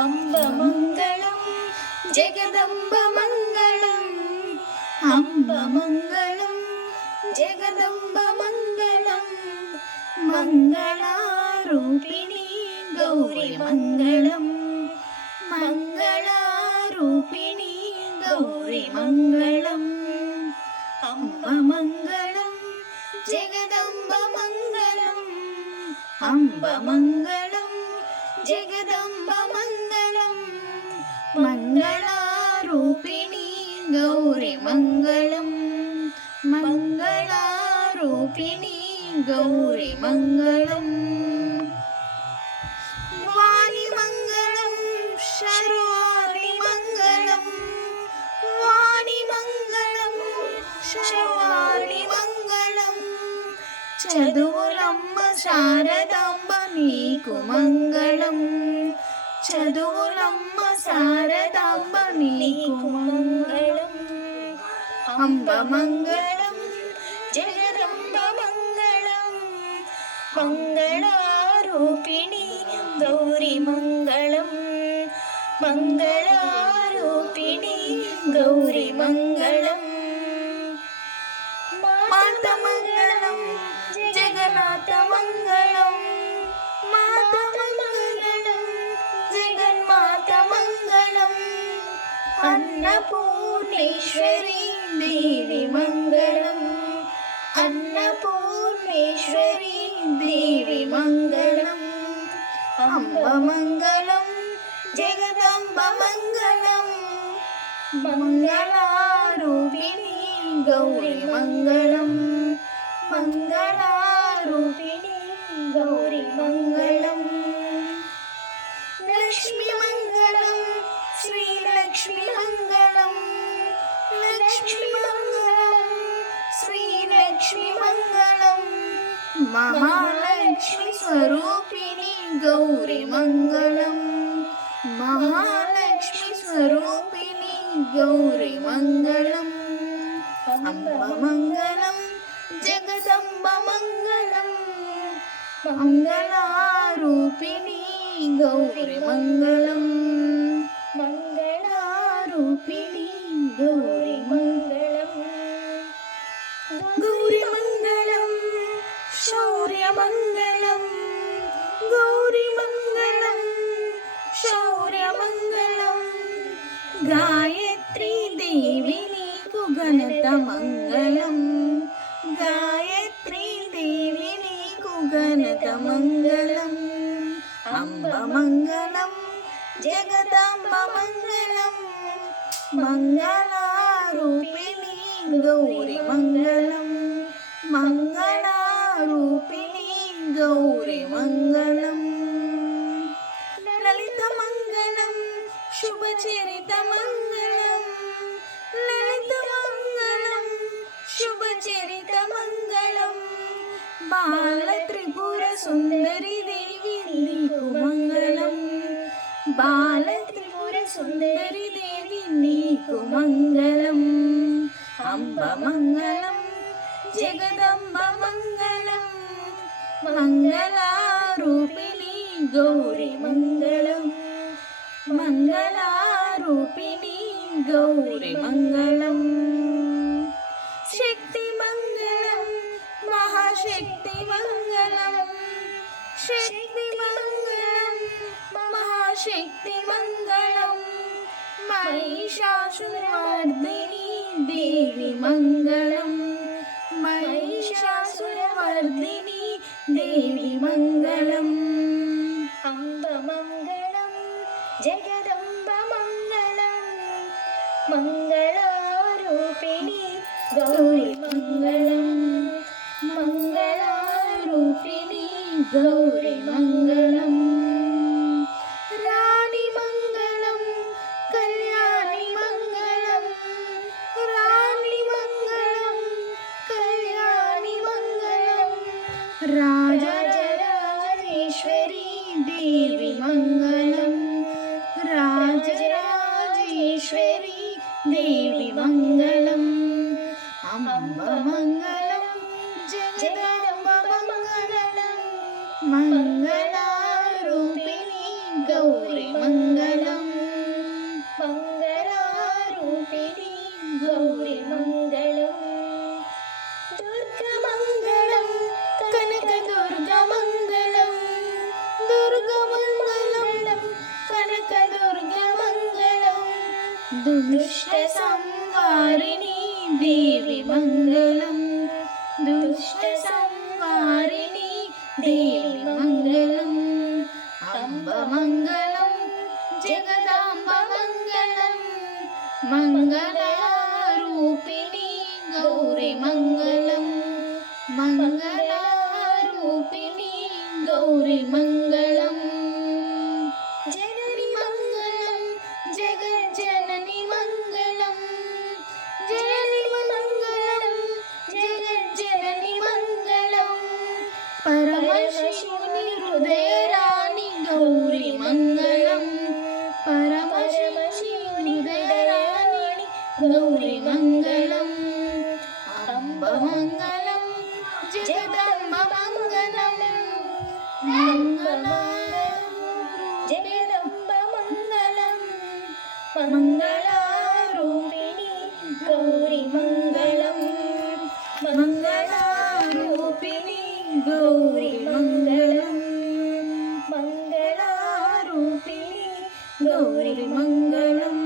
అంబ మంగళం జగదంబ మంగళం, అంబ మంగళం జగదంబ మంగళం, మంగళారూపిణి గౌరి మంగళం, మంగళారూపిణి గౌరి మంగళం, అంబ మంగళం జగదంబ మంగళం, అంబ మంగళం జగదంబ మంగళం, మంగళారూపిణి గౌరి మంగళం, మంగళారూపిణి గౌరి మంగళం, వాణి మంగళం శర్వాణి మంగళం, వాణి మంగళం శర్వాణి మంగళం, చదువులమ్మ శారదాంబ నీకు మంగళం, చదువులమ్మ శారదాంబ నీకు మంగళం, అంబ మంగళం జగదంబ మంగళం, మంగళారూపిణి గౌరి మంగళం, మంగళారూపిణి గౌరి మంగళం, మాత మంగళం జగన్నాథ మంగళం, మాత మంగళం జగన్మాత మంగళం, అన్నపూర్ణేశ్వరి దేవి మంగళం, అన్నపూర్ణేశ్వరి దేవి మంగళం, అంబ మంగళం జగదంబ మంగళం, మంగళారూపిణి గౌరి మంగళం, మంగళారూపిణి గౌరి మంగళం, లక్ష్మీ మంగళం శ్రీలక్ష్మీ మంగళం, లక్ష్మీ మంగళం శ్రీలక్ష్మీ మంగళం, మహాలక్ష్మి స్వరూపిణి గౌరి మంగళం, మహాలక్ష్మి స్వరూపిణి గౌరి మంగళం, అంబ మంగళం జగదంబ మంగళం, మంగళారూపిణి గౌరి మంగళం, మంగళారూపిణి గౌరి మంగళం, గౌరి మంగళం శౌర్య మంగళం, గౌరి మంగళం శౌర్య మంగళం, గాయత్రీ దేవి నీకు ఘనత మంగళం, గాయత్రీ దేవి నీకు ఘనత మంగళం, అంబ మంగళం జగదంబ మంగళం, మంగళారూపిణి గౌరి మంగళం, మంగళారూపిణి గౌరి మంగళం, లలిత మంగళం శుభచరిత మంగళం, లలిత మంగళం శుభచరిత మంగళం, బాల త్రిపుర సుందరి దేవి నీకు మంగళం, బాల త్రిపుర సుందరి దేవి నీకు మంగళం, అంబ మంగళం జగదంబ మంగళం, మంగళారూపిణి గౌరి మంగళం, మంగళారూపిణి గౌరి మంగళం, శక్తి మంగళం మహాశక్తి మంగళం, శక్తి మంగళం మహాశక్తి మంగళం, మహిషాసురమర్దిని దేవి మంగళం, మహిషాసురమర్దిని దేవి మంగళం, అంబ మంగళం జగదంబ మంగళం, మంగళారూపిణి గౌరి మంగళం, మంగళారూపిణి గౌరి మంగళం, రాణి మంగళం కళ్యాణి మంగళం, రాణి మంగళం కళ్యాణి మంగళం, రాజరాజేశ్వరి దేవి మంగళం, రాజరాజేశ్వరి దేవి మంగళం, అంబ మంగళం జగదంబ మంగళం, మంగళారూపిణి గౌరి गौरी मङ्गलम् मङ्गलारूपिणी गौरी मङ्गलम् दुर्गमङ्गलं कनकदुर्गमङ्गलं दुर्गमङ्गलं कनकदुर्गमङ्गलं दुष्टसंहारिणी देवी मङ्गलं दुष्टसंहारिणी देवी मङ्गलम् अम्ब मङ्गलं जगदाम्ब मङ्गलं मङ्गलारूपिणी गौरी मङ्गलं मङ्गलारूपिणी गौरी मङ्गलम् जननी मङ्गलं जगज्जननी मङ्गलं जननी मङ्गलं जगज्जननी मङ्गलं परमशिवनि हृदयराणि गौरी मङ्गलं परमशिवनि हृदयराणि गौरी मङ्गलम् अम्ब मङ्गलं जगदम्ब मङ्गलं जगदम्ब मङ्गलं मङ्गलारूपिणी गौरी मङ्गलं मङ्गलारूपिणी गौरी मङ्गलं मङ्गलारूपिणी गौरी मङ्गलम्